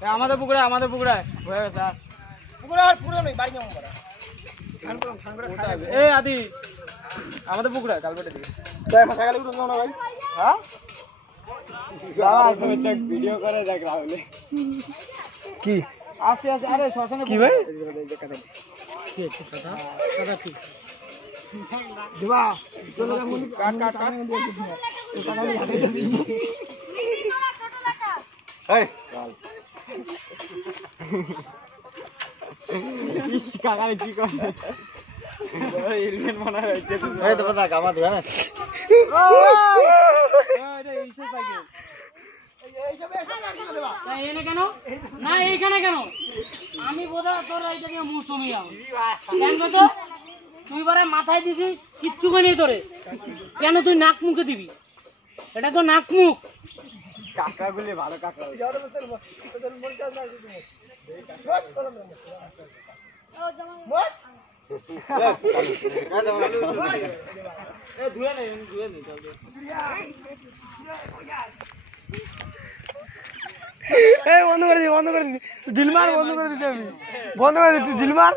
আমাদের পুকুরায় হয়ে গেছে পুকুরে আর পুরো নেই বাড়ি যাবো বড় এ আদি আমাদের পুকুরায় কাল বেটে দিকে তাই মাথা গালি উঠো না ভাই হ্যাঁ ভিডিও করে দেখ রাহুল কি আস্তে আস্তে আরে শ্মশানে কি ভাই দেবা চলে যা মুনি কাট এই ইস কাকা কি করে এলিয়েন মনে হয় এই তো বাবা গামা দিবা না আরে ইসে থাকে না এইখানে কেন আমি বোধা তোর এইটাকে মৌসুমি কেন তো তুই বারে মাথায় দিছিস কিচ্ছু নেই তোরে কেন তুই নাক মুখে দিবি এটা তো নাক মুখ কাকাগুলি ভালো কাকা বন্ধ করে দি ডিল মার বন্ধ করে দিতে আমি বন্ধ করে দিতে ডিল মার